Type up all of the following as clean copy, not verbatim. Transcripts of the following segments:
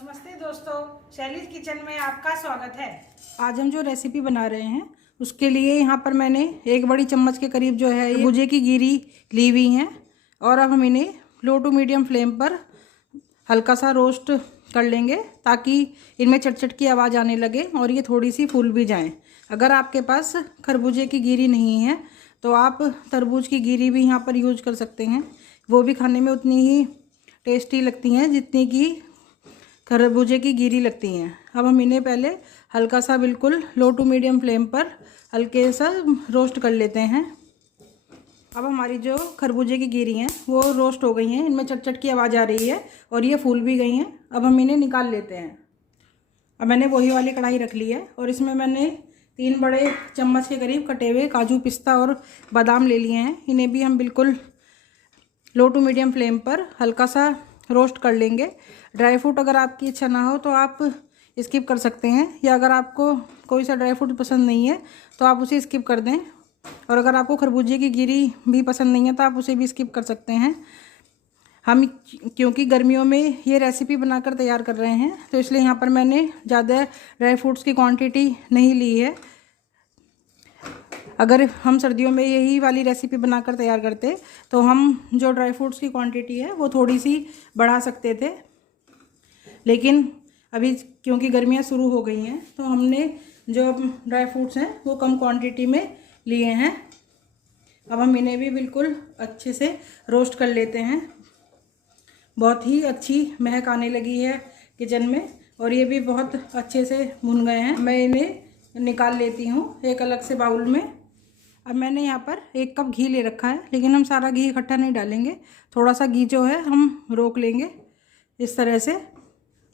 नमस्ते दोस्तों, Shelley's kitchen में आपका स्वागत है। आज हम जो रेसिपी बना रहे हैं उसके लिए यहाँ पर मैंने 1 बड़ी चम्मच के करीब जो है ये भुजे की गिरी ली हुई हैं और अब हम इन्हें लो टू मीडियम फ्लेम पर हल्का सा रोस्ट कर लेंगे ताकि इनमें चटचट की आवाज़ आने लगे और ये थोड़ी सी फूल भी जाएं। अगर आपके पास खरबूजे की गिरी नहीं है तो आप तरबूज की गिरी भी यहाँ पर यूज कर सकते हैं, वो भी खाने में उतनी ही टेस्टी लगती हैं जितनी कि खरबूजे की गिरी लगती हैं। अब हम इन्हें पहले हल्का सा बिल्कुल लो टू मीडियम फ्लेम पर हल्के सा रोस्ट कर लेते हैं। अब हमारी जो खरबूजे की गिरी हैं वो रोस्ट हो गई हैं, इनमें चटचट की आवाज़ आ रही है और ये फूल भी गई हैं। अब हम इन्हें निकाल लेते हैं। अब मैंने वही वाली कढ़ाई रख ली है और इसमें मैंने 3 बड़े चम्मच के करीब कटे हुए काजू, पिस्ता और बादाम ले लिए हैं। इन्हें भी हम बिल्कुल लो टू मीडियम फ्लेम पर हल्का सा रोस्ट कर लेंगे। ड्राई फ्रूट अगर आपकी इच्छा ना हो तो आप स्किप कर सकते हैं, या अगर आपको कोई सा ड्राई फ्रूट पसंद नहीं है तो आप उसे स्किप कर दें, और अगर आपको खरबूजे की गिरी भी पसंद नहीं है तो आप उसे भी स्किप कर सकते हैं। हम क्योंकि गर्मियों में ये रेसिपी बनाकर तैयार कर रहे हैं तो इसलिए यहाँ पर मैंने ज़्यादा ड्राई फ्रूट्स की क्वांटिटी नहीं ली है। अगर हम सर्दियों में यही वाली रेसिपी बनाकर तैयार करते तो हम जो ड्राई फ्रूट्स की क्वांटिटी है वो थोड़ी सी बढ़ा सकते थे, लेकिन अभी क्योंकि गर्मियाँ शुरू हो गई हैं तो हमने जो ड्राई फ्रूट्स हैं वो कम क्वांटिटी में लिए हैं। अब हम इन्हें भी बिल्कुल अच्छे से रोस्ट कर लेते हैं। बहुत ही अच्छी महक आने लगी है किचन में और ये भी बहुत अच्छे से भुन गए हैं। मैं इन्हें निकाल लेती हूँ एक अलग से बाउल में। अब मैंने यहाँ पर 1 कप घी ले रखा है, लेकिन हम सारा घी इकट्ठा नहीं डालेंगे, थोड़ा सा घी जो है हम रोक लेंगे इस तरह से।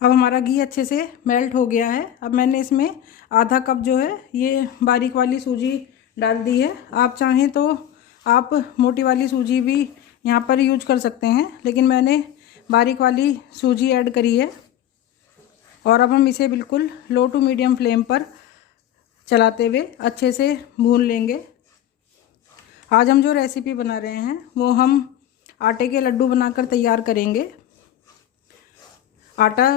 अब हमारा घी अच्छे से मेल्ट हो गया है। अब मैंने इसमें आधा कप जो है ये बारीक वाली सूजी डाल दी है। आप चाहें तो आप मोटी वाली सूजी भी यहाँ पर यूज कर सकते हैं, लेकिन मैंने बारीक वाली सूजी ऐड करी है। और अब हम इसे बिल्कुल लो टू मीडियम फ्लेम पर चलाते हुए अच्छे से भून लेंगे। आज हम जो रेसिपी बना रहे हैं वो हम आटे के लड्डू बनाकर तैयार करेंगे। आटा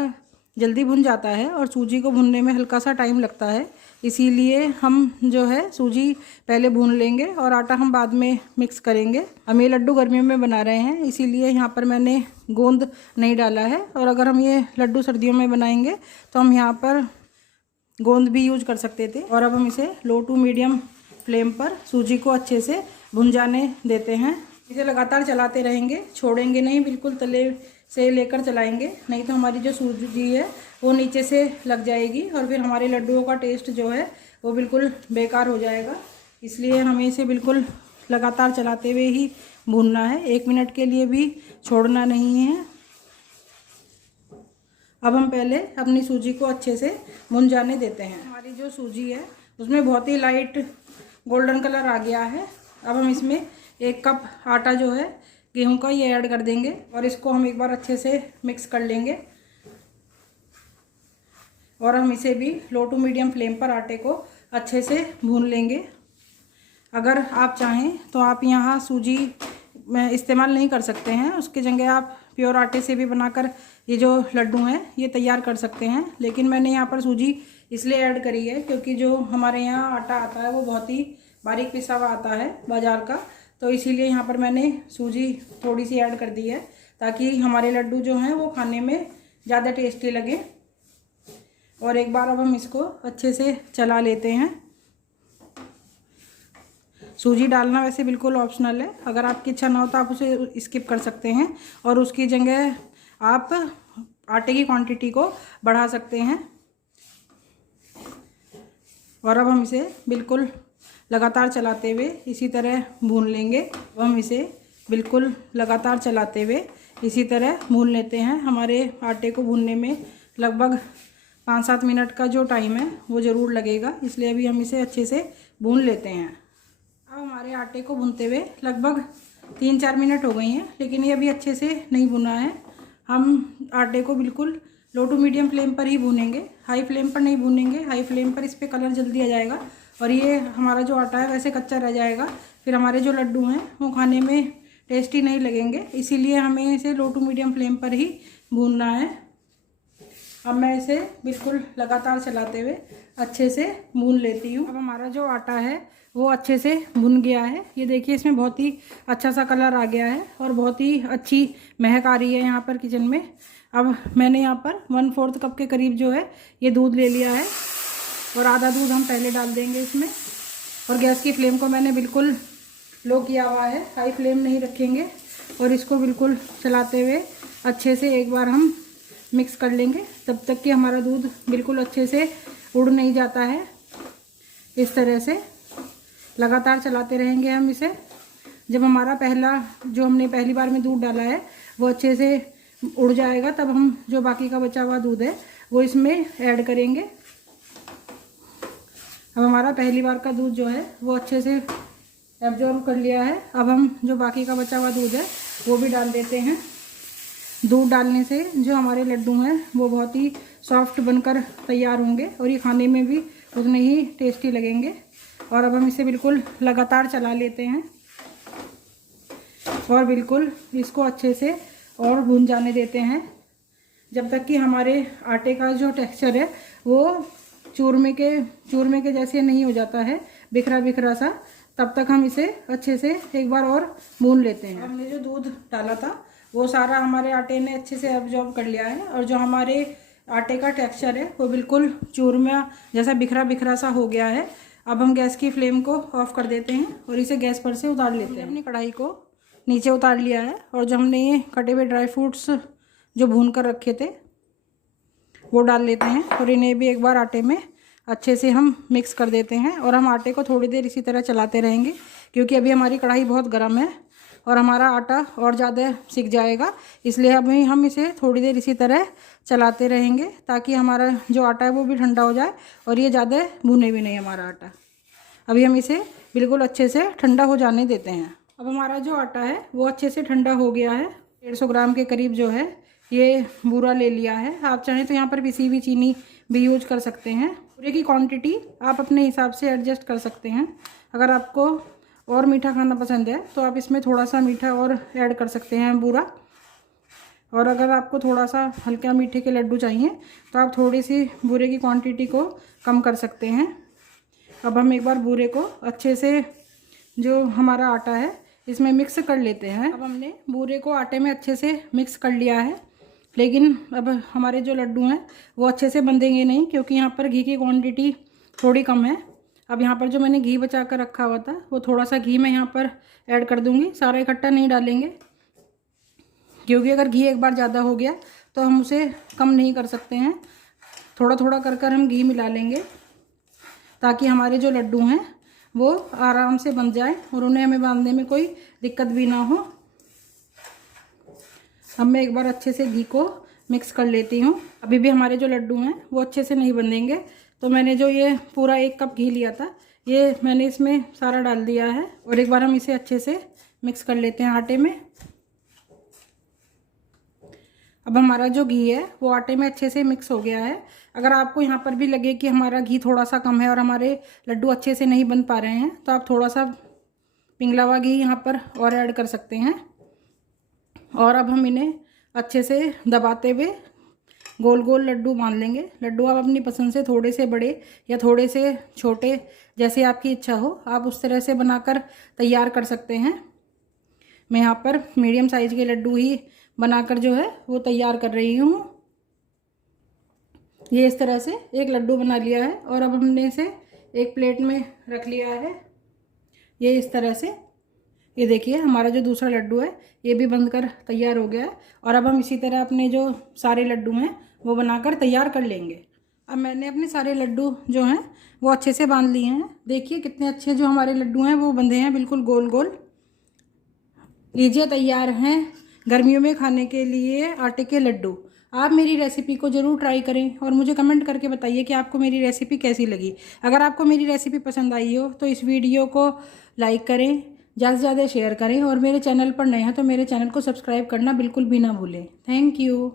जल्दी भुन जाता है और सूजी को भुनने में हल्का सा टाइम लगता है, इसीलिए हम जो है सूजी पहले भून लेंगे और आटा हम बाद में मिक्स करेंगे। हम ये लड्डू गर्मियों में बना रहे हैं इसीलिए यहाँ पर मैंने गोंद नहीं डाला है, और अगर हम ये लड्डू सर्दियों में बनाएंगे तो हम यहाँ पर गोंद भी यूज कर सकते थे। और अब हम इसे लो टू मीडियम फ्लेम पर सूजी को अच्छे से भुन जाने देते हैं। इसे लगातार चलाते रहेंगे, छोड़ेंगे नहीं, बिल्कुल तले से लेकर चलाएंगे, नहीं तो हमारी जो सूजी है वो नीचे से लग जाएगी और फिर हमारे लड्डुओं का टेस्ट जो है वो बिल्कुल बेकार हो जाएगा। इसलिए हमें इसे बिल्कुल लगातार चलाते हुए ही भूनना है, 1 मिनट के लिए भी छोड़ना नहीं है। अब हम पहले अपनी सूजी को अच्छे से भुन जाने देते हैं। हमारी जो सूजी है उसमें बहुत ही लाइट गोल्डन कलर आ गया है। अब हम इसमें 1 कप आटा जो है गेहूं का ये ऐड कर देंगे और इसको हम एक बार अच्छे से मिक्स कर लेंगे। और हम इसे भी लो टू मीडियम फ्लेम पर आटे को अच्छे से भून लेंगे। अगर आप चाहें तो आप यहाँ सूजी में इस्तेमाल नहीं कर सकते हैं, उसकी जगह आप प्योर आटे से भी बनाकर ये जो लड्डू हैं ये तैयार कर सकते हैं, लेकिन मैंने यहाँ पर सूजी इसलिए ऐड करी है क्योंकि जो हमारे यहाँ आटा आता है वो बहुत ही बारीक पिसा हुआ आता है बाज़ार का, तो इसीलिए यहाँ पर मैंने सूजी थोड़ी सी ऐड कर दी है ताकि हमारे लड्डू जो हैं वो खाने में ज़्यादा टेस्टी लगे। और एक बार अब हम इसको अच्छे से चला लेते हैं। सूजी डालना वैसे बिल्कुल ऑप्शनल है, अगर आपकी इच्छा ना हो तो आप उसे स्किप कर सकते हैं और उसकी जगह आप आटे की क्वांटिटी को बढ़ा सकते हैं। और अब हम इसे बिल्कुल लगातार चलाते हुए इसी तरह भून लेंगे। अब हम इसे बिल्कुल लगातार चलाते हुए इसी तरह भून लेते हैं। हमारे आटे को भूनने में लगभग 5-7 मिनट का जो टाइम है वो ज़रूर लगेगा, इसलिए अभी हम इसे अच्छे से भून लेते हैं। अब हमारे आटे को भूनते हुए लगभग 3-4 मिनट हो गई हैं, लेकिन ये अभी अच्छे से नहीं भुना है। हम आटे को बिल्कुल लो टू मीडियम फ्लेम पर ही भूनेंगे, हाई फ्लेम पर नहीं भूनेंगे। हाई फ्लेम पर इस पर कलर जल्दी आ जाएगा और ये हमारा जो आटा है वैसे कच्चा रह जाएगा, फिर हमारे जो लड्डू हैं वो खाने में टेस्टी नहीं लगेंगे। इसीलिए हमें इसे लो टू मीडियम फ्लेम पर ही भूनना है। अब मैं इसे बिल्कुल लगातार चलाते हुए अच्छे से भून लेती हूँ। अब हमारा जो आटा है वो अच्छे से भुन गया है। ये देखिए इसमें बहुत ही अच्छा सा कलर आ गया है और बहुत ही अच्छी महक आ रही है यहाँ पर किचन में। अब मैंने यहाँ पर 1/4 कप के करीब जो है ये दूध ले लिया है और आधा दूध हम पहले डाल देंगे इसमें। और गैस की फ्लेम को मैंने बिल्कुल लो किया हुआ है, हाई फ्लेम नहीं रखेंगे। और इसको बिल्कुल चलाते हुए अच्छे से एक बार हम मिक्स कर लेंगे तब तक कि हमारा दूध बिल्कुल अच्छे से उड़ नहीं जाता है। इस तरह से लगातार चलाते रहेंगे हम इसे। जब हमारा हमने पहली बार में दूध डाला है वो अच्छे से उड़ जाएगा तब हम जो बाकी का बचा हुआ दूध है वो इसमें ऐड करेंगे। अब हमारा पहली बार का दूध जो है वो अच्छे से एब्जॉर्ब कर लिया है। अब हम जो बाकी का बचा हुआ दूध है वो भी डाल देते हैं। दूध डालने से जो हमारे लड्डू हैं वो बहुत ही सॉफ्ट बनकर तैयार होंगे और ये खाने में भी उतने ही टेस्टी लगेंगे। और अब हम इसे बिल्कुल लगातार चला लेते हैं और बिल्कुल इसको अच्छे से और भून जाने देते हैं जब तक कि हमारे आटे का जो टेक्सचर है वो चूरमे के जैसे नहीं हो जाता है, बिखरा बिखरा सा। तब तक हम इसे अच्छे से एक बार और भून लेते हैं। हमने जो दूध डाला था वो सारा हमारे आटे ने अच्छे से एब्जॉर्ब कर लिया है और जो हमारे आटे का टेक्सचर है वो बिल्कुल चूरमा जैसा बिखरा बिखरा सा हो गया है। अब हम गैस की फ्लेम को ऑफ कर देते हैं और इसे गैस पर से उतार लेते हैं। अपनी कढ़ाई को नीचे उतार लिया है और जो हमने ये कटे हुए ड्राई फ्रूट्स जो भून कर रखे थे वो डाल लेते हैं और इन्हें भी एक बार आटे में अच्छे से हम मिक्स कर देते हैं। और हम आटे को थोड़ी देर इसी तरह चलाते रहेंगे क्योंकि अभी हमारी कढ़ाई बहुत गर्म है और हमारा आटा और ज़्यादा सिक जाएगा, इसलिए अभी हम इसे थोड़ी देर इसी तरह चलाते रहेंगे ताकि हमारा जो आटा है वो भी ठंडा हो जाए और ये ज़्यादा भुने भी नहीं हमारा आटा। अभी हम इसे बिल्कुल अच्छे से ठंडा हो जाने देते हैं। अब हमारा जो आटा है वो अच्छे से ठंडा हो गया है। 150 ग्राम के करीब जो है ये बूरा ले लिया है। आप चाहें तो यहाँ पर पिसी हुई चीनी भी यूज कर सकते हैं। बूरे की क्वांटिटी आप अपने हिसाब से एडजस्ट कर सकते हैं। अगर आपको और मीठा खाना पसंद है तो आप इसमें थोड़ा सा मीठा और ऐड कर सकते हैं बूरा। और अगर आपको थोड़ा सा हल्का मीठे के लड्डू चाहिए तो आप थोड़ी सी बूरे की क्वांटिटी को कम कर सकते हैं। अब हम एक बार बूरे को अच्छे से जो हमारा आटा है इसमें मिक्स कर लेते हैं। अब हमने बूरे को आटे में अच्छे से मिक्स कर लिया है, लेकिन अब हमारे जो लड्डू हैं वो अच्छे से बंधेंगे नहीं क्योंकि यहाँ पर घी की क्वांटिटी थोड़ी कम है। अब यहाँ पर जो मैंने घी बचा कर रखा हुआ था वो थोड़ा सा घी मैं यहाँ पर ऐड कर दूँगी। सारा इकट्ठा नहीं डालेंगे क्योंकि अगर घी एक बार ज़्यादा हो गया तो हम उसे कम नहीं कर सकते हैं। थोड़ा थोड़ा कर हम घी मिला लेंगे ताकि हमारे जो लड्डू हैं वो आराम से बन जाए और उन्हें हमें बांधने में कोई दिक्कत भी ना हो। अब मैं एक बार अच्छे से घी को मिक्स कर लेती हूँ। अभी भी हमारे जो लड्डू हैं वो अच्छे से नहीं बनेंगे, तो मैंने जो ये पूरा 1 कप घी लिया था ये मैंने इसमें सारा डाल दिया है और एक बार हम इसे अच्छे से मिक्स कर लेते हैं आटे में। अब हमारा जो घी है वो आटे में अच्छे से मिक्स हो गया है। अगर आपको यहाँ पर भी लगे कि हमारा घी थोड़ा सा कम है और हमारे लड्डू अच्छे से नहीं बन पा रहे हैं तो आप थोड़ा सा पिघला हुआ घी यहाँ पर और ऐड कर सकते हैं। और अब हम इन्हें अच्छे से दबाते हुए गोल गोल लड्डू बांध लेंगे। लड्डू आप अपनी पसंद से थोड़े से बड़े या थोड़े से छोटे जैसे आपकी इच्छा हो आप उस तरह से बनाकर तैयार कर सकते हैं। मैं यहाँ पर मीडियम साइज़ के लड्डू ही बनाकर जो है वो तैयार कर रही हूँ। ये इस तरह से एक लड्डू बना लिया है और अब हमने इसे एक प्लेट में रख लिया है। ये इस तरह से ये देखिए हमारा जो दूसरा लड्डू है ये भी बनकर तैयार हो गया है। और अब हम इसी तरह अपने जो सारे लड्डू हैं वो बनाकर तैयार कर लेंगे। अब मैंने अपने सारे लड्डू जो हैं वो अच्छे से बांध लिए हैं। देखिए कितने अच्छे जो हमारे लड्डू हैं वो बंधे हैं बिल्कुल गोल गोल। लीजिए तैयार हैं गर्मियों में खाने के लिए आटे के लड्डू। आप मेरी रेसिपी को ज़रूर ट्राई करें और मुझे कमेंट करके बताइए कि आपको मेरी रेसिपी कैसी लगी। अगर आपको मेरी रेसिपी पसंद आई हो तो इस वीडियो को लाइक करें, ज़्यादा से ज़्यादा शेयर करें और मेरे चैनल पर नए हैं तो मेरे चैनल को सब्सक्राइब करना बिल्कुल भी ना भूलें। Thank you.